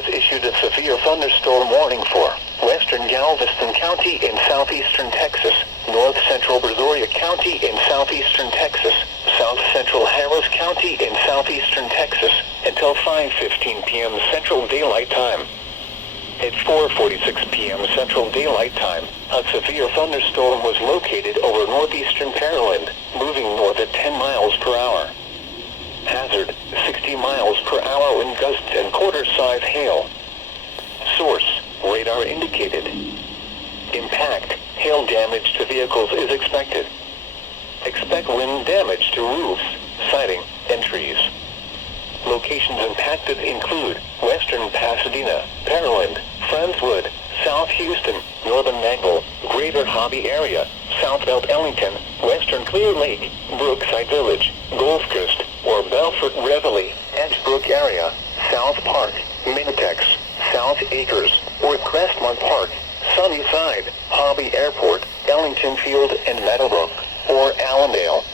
has issued a severe thunderstorm warning for western Galveston County in southeastern Texas, north central Brazoria County in southeastern Texas, south central Harris County in southeastern Texas, until 5:15 p.m. Central Daylight Time. At 4:46 p.m. Central Daylight Time, a severe thunderstorm was located over northeastern Pearland, moving north at 10 miles per hour. Hazard, 60 miles per hour wind gusts and quarter-size hail. Source, radar indicated. Impact, hail damage to vehicles is expected. Expect wind damage to roofs, siding, and trees. Locations impacted include western Pasadena, Pearland, Friendswood, South Houston, northern Nagville, greater Hobby area, South Belt Ellington, western Clear Lake, Brookside Village, Gulf Coast, or Belfort Reveille, Edgebrook area, South Park, Mintex, South Acres, or Crestmont Park, Sunnyside, Hobby Airport, Ellington Field, and Meadowbrook, or Allendale.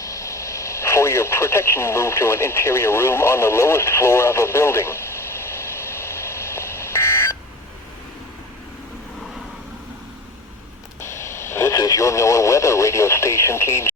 For your protection, move to an interior room on the lowest floor of a building.